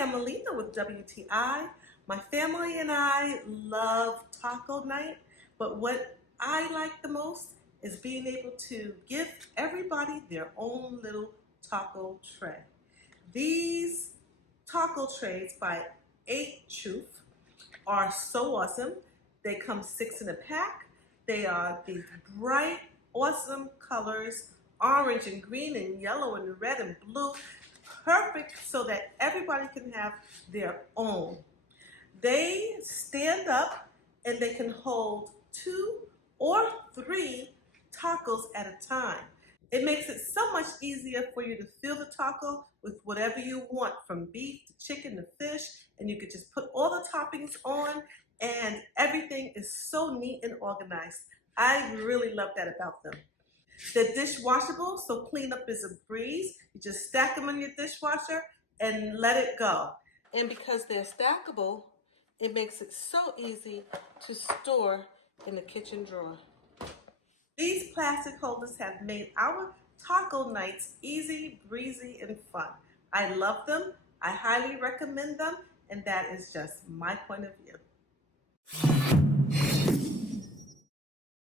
I'm Alina with WTI. My family and I love taco night, but what I like the most is being able to give everybody their own little taco tray. These taco trays by Aichoof are so awesome. They come 6 in a pack. They are these bright, awesome colors, orange and green and yellow and red and blue, perfect so that everybody can have their own. They stand up and they can hold 2 or 3 tacos at a time. It makes it so much easier for you to fill the taco with whatever you want, from beef to chicken to fish, and you could just put all the toppings on, and everything is so neat and organized. I really love that about them. They're dishwashable, so cleanup is a breeze. You just stack them in your dishwasher and let it go. And because they're stackable, it makes it so easy to store in the kitchen drawer. These plastic holders have made our taco nights easy, breezy, and fun. I love them, I highly recommend them, and that is just my point of view.